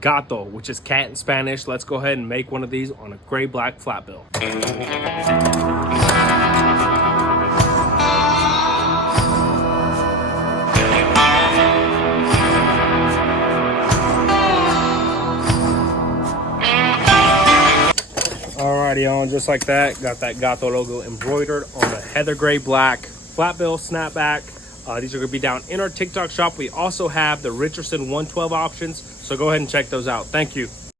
Gato, which is cat in Spanish. Let's go ahead and make one of these on a gray black flat bill. Alrighty, on just like that, got that Gato logo embroidered on the heather gray black flat bill snapback. These are going to be down in our TikTok shop. We also have the Richardson 112 options, so go ahead and check those out. Thank you.